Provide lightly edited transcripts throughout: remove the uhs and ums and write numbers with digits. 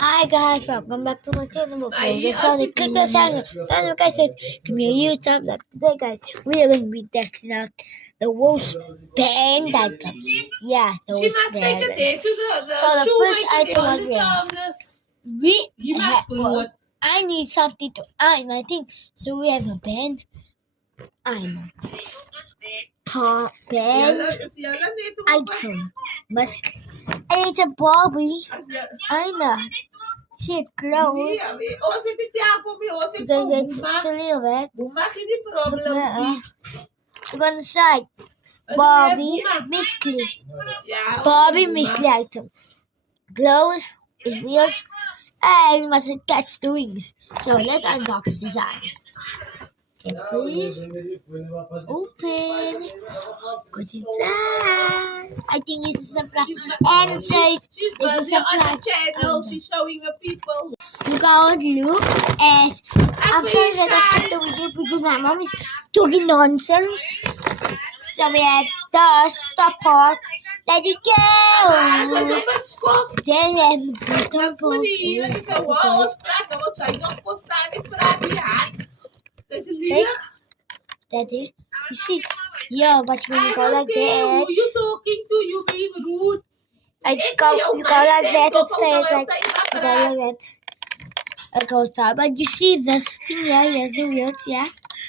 Hi guys, welcome back to my channel. Before we get Ay, started, click the channel. Tell me guys, give me a huge thumbs up. Today guys, we are going to be testing out the worst banned items. Yeah, the She worst must take banned a day items. to the So the shoe first maker item all was the we have. terms. We You have, must well, float. I need something to iron, I think. So we have a banned iron. Banned item. Must. And it's a Barbie. I know. Shit, close. Oh, si Tiago mi oh, si Then Pau. it's a little bit. Bumak ini Look problem at si. We're gonna side. Barbie Misty. Yeah, Barbie Misty item. Glows is wheels and you must attach the wings. So let's unbox this item. Okay, please. Open. Go inside. I think this is a plan. And this is a plan. channel. She's showing the people. You guys look as I'm sorry that I skipped the video because my mom is talking nonsense. So we have the stop part. Let it go. Then we have the bottom part. Daddy, you see, yeah, but when you go like that, who you talking to? You being rude. you go like that, it stays like, you go like that. It goes down, but you see this thing here, here's the weird, yeah?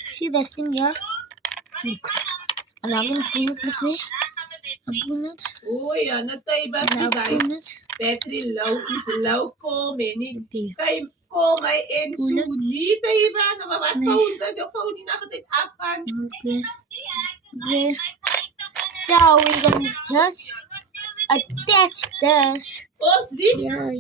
See this thing here? Look, I'm not gonna pull it, look there. I'm pulling it. Oh yeah, natay ba si guys? Battery low is low ko many. Kay ko may ensuni tay ba na mamat phone sa your phone ni nakatit apan. Okay. Okay. So we're gonna just attach this. Osbit? Yeah.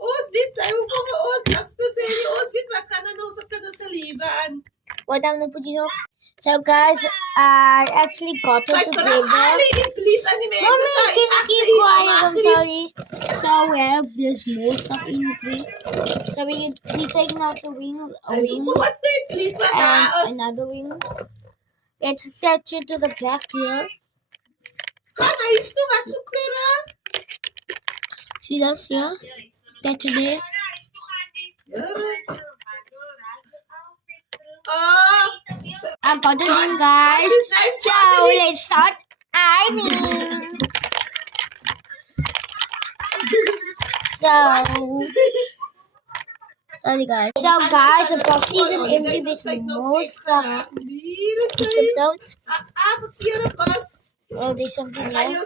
Osbit, tayo po mo os. That's the same. Osbit, makana na usap ka na sa liban. What I'm gonna put you off. So guys, I actually got it together. Mommy, can you keep quiet? I'm sorry. So we have this more stuff in it. So we taking out the wing, a wing, What's the please and another wing. Let's attach it to the back here. See this here? Attach it there. I got it in, guys. So let's start ironing. Sorry guys. So guys, the box is empty with more stuff. Except out. Oh, there's something here.